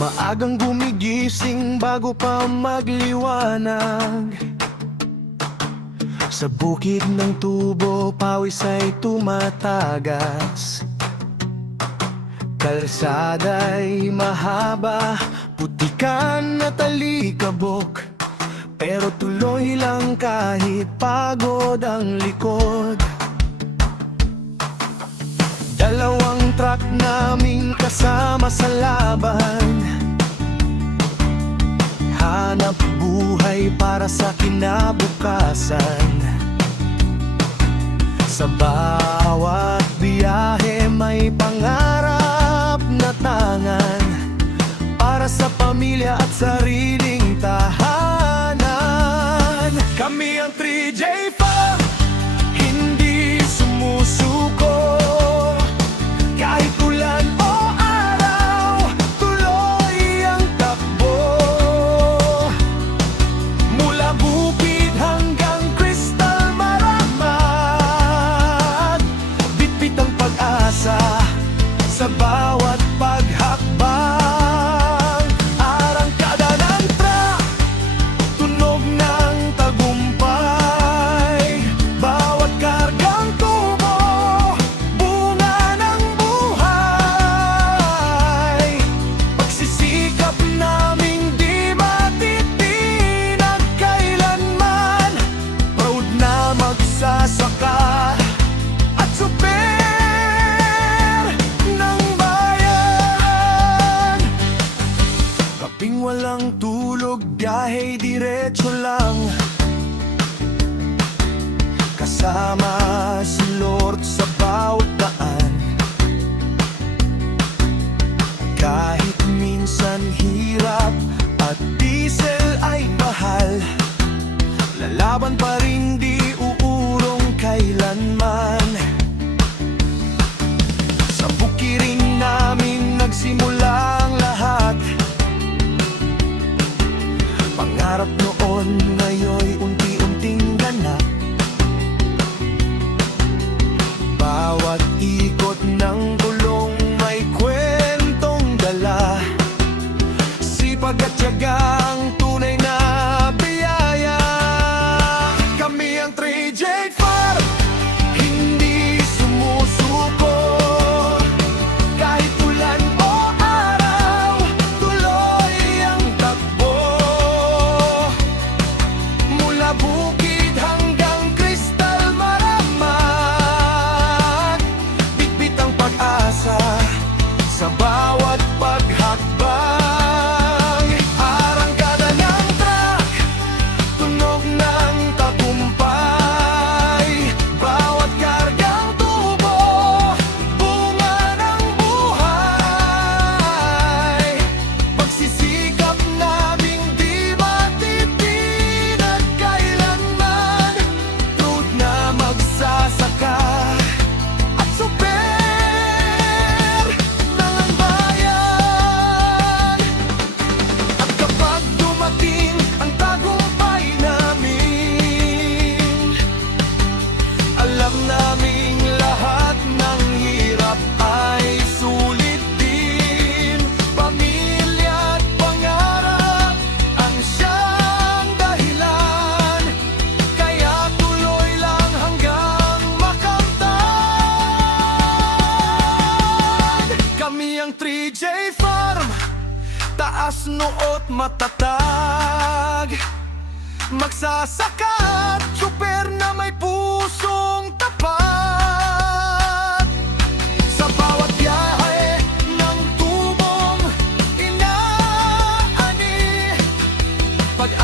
Maagang gumigising bago pa magliwanag. Sa bukid ng tubo, pawis ay tumatagas. Kalsada'y mahaba, putikan at alikabok, pero tuloy lang kahit pagod ang likod. Dalawang truck naming kasama sa laban, hanap buhay para sa kinabukasan. Sa bawat biyahe may pangarap na tangan, para sa pamilya at sariling tahanan. Kami ang 3J5, hindi sumusuko. Kahit ulan o araw, tuloy ang takbo. Mula bukid hanggang Crystal Maramat, bitbit ang pag-asa sa bawat paghakbang. Arangkada ng truck, tunog ng tagumpay. Bawat kargang tubo, bunga ng buhay. Pagsisikap naming di matitinag kailanman. Proud na magsasaka at super ng bayan. Kaping walang tulog, biyahe diretso lang. Kasama si Lord sa bawat daan. Kahit minsan hirap at diesel ay mahal, lalaban pa rin, di uurong kailanman. Sa bukiring namin nagsimula ang lahat. Pangarap noon, ngayon'y unti-unting ganap. Bawat ikot ng gulong may kwentong dala. Sipag at tiyaga ang tunay na biyaya. Kami ang 3J5, hindi sumusuko. Kahit ulan o araw, tuloy ang takbo. Mula bukid hanggang Crystal Maramat, bitbit ang pag-asa sa bawat paghakbang. Arangkada ng truck, tunog ng tagumpay. Bawat kargang tubo, bunga ng buhay. Pagsisikap naming di matitinag kailanman. Truth na magsasaka at super ng bayan. At kapag dumating ang tagumpay namin, alam naming lahat ng hirap ay sulit din. Pamilya at pangarap ang siyang dahilan, kaya tuloy lang hanggang makamtan. Kami ang 3J Farm, taas noot matatag. Magsasaka at super na may pusong tapat. Sa bawat biyahe ng tubong inaani, pag